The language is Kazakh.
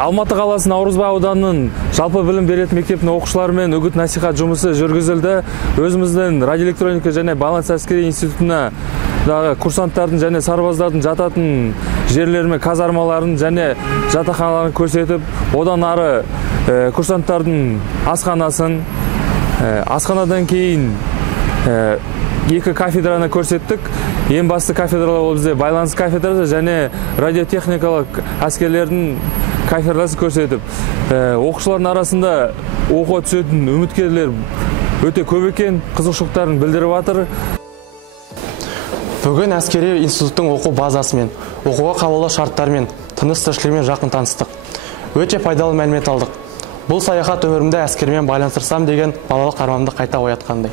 Алматы қаласы Наурызбай ауданының жалпы білім беретін мектептің оқушыларымен үгіт насихат жұмысы жүргізілді. Өзіміздің радиоэлектроника және байланыс әскери институтына курсанттардың және сарбаздардың жататын жерлерімен казармаларын және жатақханаларын көрсетіп, одан ары курсанттардың асханасын, асханадан кейін екі кафедраны көрсеттік. Ең басты кафедралар ол бізде байланыс кафедрасы және радиотехникалық әскерлердің кафедрасы көрсетіп, оқушылардың арасында оқуға түсетін үміткерлер өте көп екен, қызығушылықтарын білдіріп жатыр. Бүгін әскери институттың оқу базасымен, оқуға қабылдау шарттарымен, тыныс-тіршілігімен жақын таныстық. Өте пайдалы мәлімет алдық. Бұл саяхат өмірімді әскермен байланыстырсам деген балалық арманымды қайта оятқандай.